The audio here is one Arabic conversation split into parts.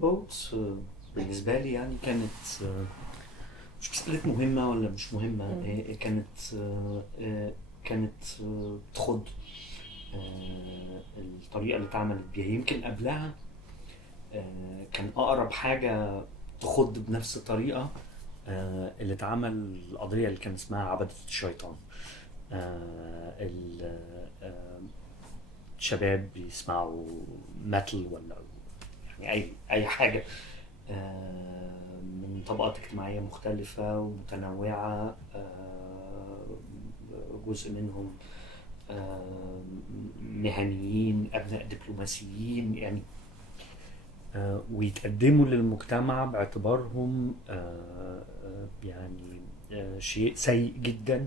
بوت بالنسبة لي يعني كانت مش مسألة مهمة ولا مش مهمة، هي كانت تخض الطريقة اللي اتعملت بيها. يمكن قبلها كان أقرب حاجة تخض بنفس الطريقة اللي اتعمل القضية اللي كان اسمها عبدة الشيطان. الشباب بيسمعوا ميتال ولا يعني أي حاجة من طبقات اجتماعية مختلفة ومتنوعة، جزء منهم مهنيين، أبناء دبلوماسيين يعني، ويتقدموا للمجتمع باعتبارهم يعني شيء سيء جدا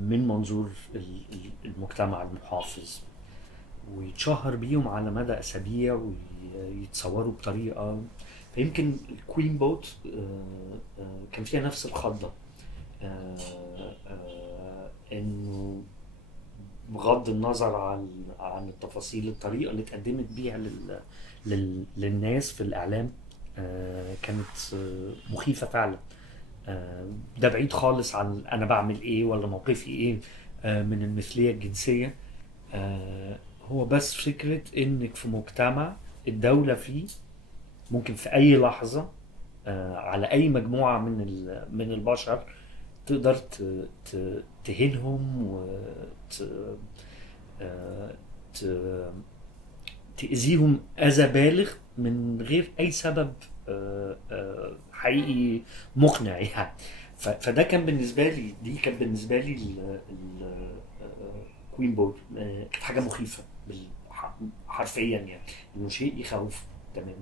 من منظور المجتمع المحافظ، ويتشهر بيهم على مدى أسابيع ويتصوروا بطريقة. فيمكن الكوين بوت كان فيها نفس الخضة، انه بغض النظر عن التفاصيل، الطريقة اللي اتقدمت بيها للناس في الإعلام كانت مخيفة فعلا. ده بعيد خالص عن أنا بعمل إيه ولا موقفي إيه من المثلية الجنسية. هو بس فكرة إنك في مجتمع الدولة فيه ممكن في أي لحظة على أي مجموعة من البشر تقدر تهينهم تأذيهم أذى بالغ من غير أي سبب حقيقي مقنع يعني. فده كان بالنسبة لي، دي كان بالنسبة لي كوين بول كانت حاجة مخيفة حرفيا يعني، إنه شيء يخوف تماما.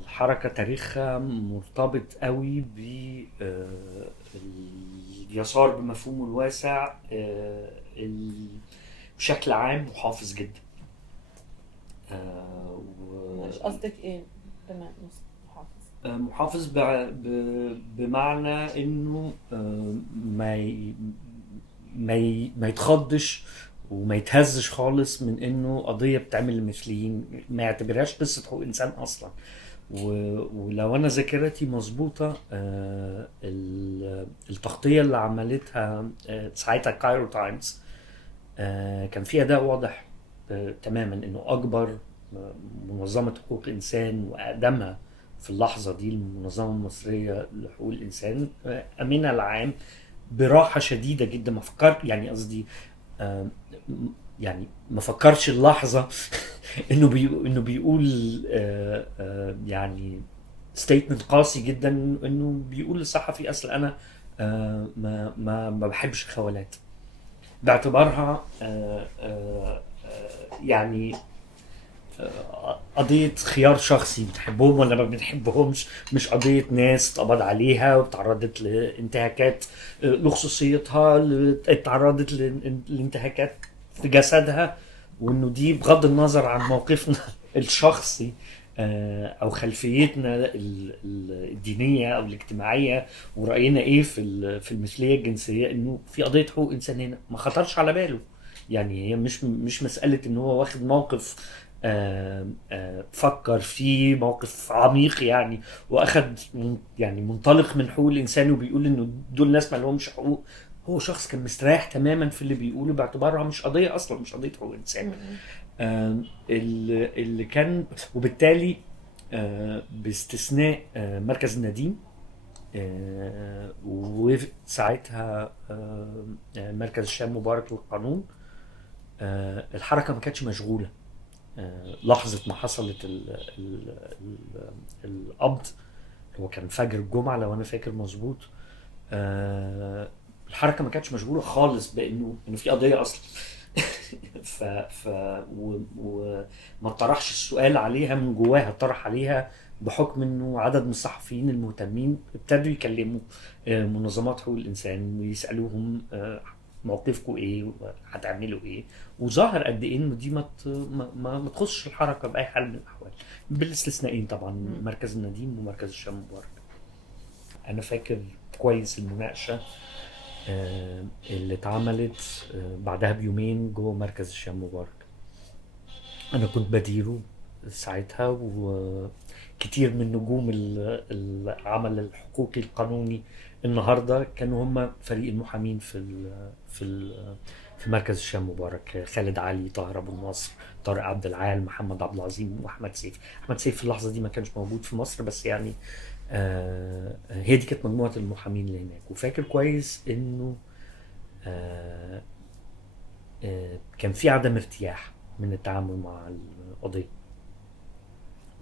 الحركة تاريخها مرتبط قوي باليسار بمفهومه الواسع، بشكل عام محافظ جدا. مش قصدك ايه بما محافظ؟ محافظ بمعنى انه ما يتخضش وما يتهزش خالص من انه قضية بتعمل المثليين، ما يعتبرهاش قصة حقوق انسان اصلا. ولو انا ذاكرتي مظبوطة، التغطية اللي عملتها ساعتها كايرو تايمز كان فيها ده واضح تماما، انه اكبر منظمة حقوق الانسان واقدمها في اللحظة دي المنظمة المصرية لحقوق الانسان امينها العام براحة شديدة جدا. ما فكر يعني قصدي يعني ما فكرش اللحظة انه بيقول يعني ستيتمنت قاسي جدا، انه بيقول للصحفي اصل انا ما بحبش الخوالات، باعتبارها يعني قضية خيار شخصي، بتحبهم ولا ما بنحبهمش، مش قضية ناس اتقبض عليها وتعرضت لانتهاكات لخصوصيتها، اتعرضت لانتهاكات في جسدها، وانه دي بغض النظر عن موقفنا الشخصي او خلفيتنا الدينية او الاجتماعية ورأينا ايه في المثلية الجنسية، انه في قضية حقوق انسان هنا ما خطرش على باله. يعني هي مش مسألة ان هو واخد موقف فكر فيه موقف عميق يعني، واخد يعني منطلق من حقوق الانسان وبيقول انه دول ناس ما لهمش حقوق. هو شخص كان مستريح تماما في اللي بيقوله باعتبارها مش قضية اصلا، مش قضية حقوق الانسان. اللي كان وبالتالي باستثناء مركز النديم وساعتها مركز الشام مبارك للقانون، الحركة ما كانتش مشغولة لحظة ما حصلت القبض. هو كان فجر الجمعة لو أنا فاكر مظبوط. الحركة ما كانتش مشغولة خالص بأنه في قضية أصلا. وما طرحش السؤال عليها من جواها، طرح عليها بحكم انه عدد من الصحفيين المهتمين ابتدوا يكلموا منظمات حقوق الانسان ويسالوهم موقفكم ايه وهتعملوا ايه، وظاهر قد ايه انه دي ما تخصش الحركه باي حال من الاحوال، بالاستثنائين طبعا مركز النديم ومركز الشام مبارك. انا فاكر كويس المناقشه اللي اتعملت بعدها بيومين جوه مركز الشام مبارك. انا كنت بديره ساعتها، وكتير من نجوم العمل الحقوقي القانوني النهارده كانوا هم فريق المحامين في مركز الشام مبارك. خالد علي، طاهر ابو النصر، طارق عبد العال، محمد عبد العظيم، واحمد سيف. احمد سيف في اللحظه دي ما كانش موجود في مصر، بس يعني هي دي كانت مجموعه المحامين اللي هناك. وفاكر كويس انه آه، كان في عدم ارتياح من التعامل مع القضيه،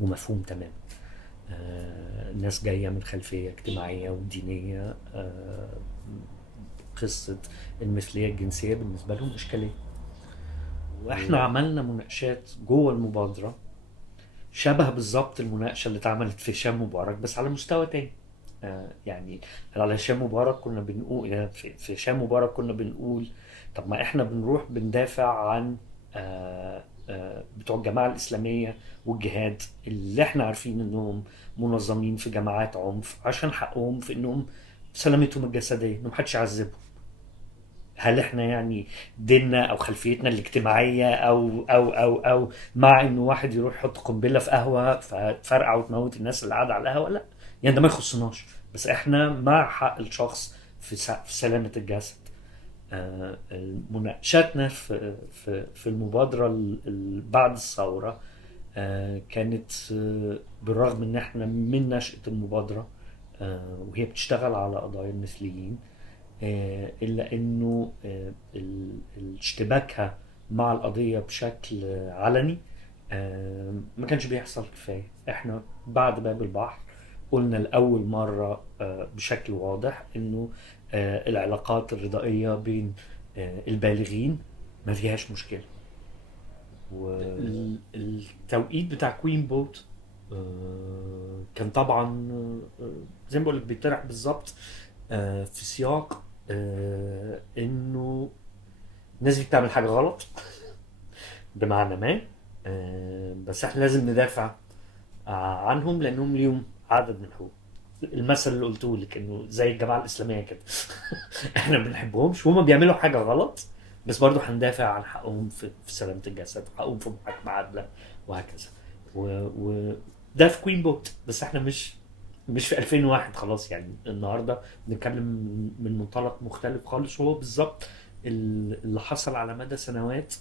ومفهوم تماما. ناس جايه من خلفيه اجتماعيه ودينيه، قصه المثليه الجنسيه بالنسبه لهم اشكاليه. واحنا عملنا مناقشات جوه المبادره شبه بالظبط المناقشه اللي اتعملت في هشام مبارك، بس على مستوى تاني. يعني على هشام مبارك كنا بنقول، يعني في هشام مبارك كنا بنقول طب ما احنا بنروح بندافع عن بتوع الجماعة الإسلامية والجهاد اللي احنا عارفين انهم منظمين في جماعات عنف عشان حقهم في انهم سلامتهم الجسدية، انه محدش يعذبهم. هل احنا يعني ديننا او خلفيتنا الاجتماعيه او مع انه واحد يروح يحط قنبله في قهوه فتفرقع وتموت الناس اللي قاعده على القهوه؟ لا، يعني ده ما يخصناش. بس احنا مع حق الشخص في سلامه الجسد. مناقشاتنا في المبادره بعد الثوره كانت بالرغم ان احنا من نشأة المبادره وهي بتشتغل على قضايا المثليين، إلا أنه اشتباكها مع القضية بشكل علني ما كانش بيحصل كفاية. احنا بعد باب البحر قلنا لأول مرة بشكل واضح أنه العلاقات الرضائية بين البالغين ما فيهاش مشكلة. والتوقيت بتاع كوين بوت كان طبعا زي ما بقولك بيطرح بالظبط في سياق انه الناس دي بتعمل حاجه غلط بمعنى ما، بس احنا لازم ندافع عنهم لانهم ليهم عدد من الحقوق. المثل اللي قلته لك انه زي الجماعه الاسلاميه كده احنا ما بنحبهمش وهم بيعملوا حاجه غلط، بس برضه هندافع عن حقهم في سلامه الجسد، حقهم في محاكمه عادله، وهكذا. وده في كوين بوت. بس احنا مش في 2001 خلاص، يعني النهارده بنتكلم من منطلق مختلف خالص، وهو بالظبط اللي حصل على مدى سنوات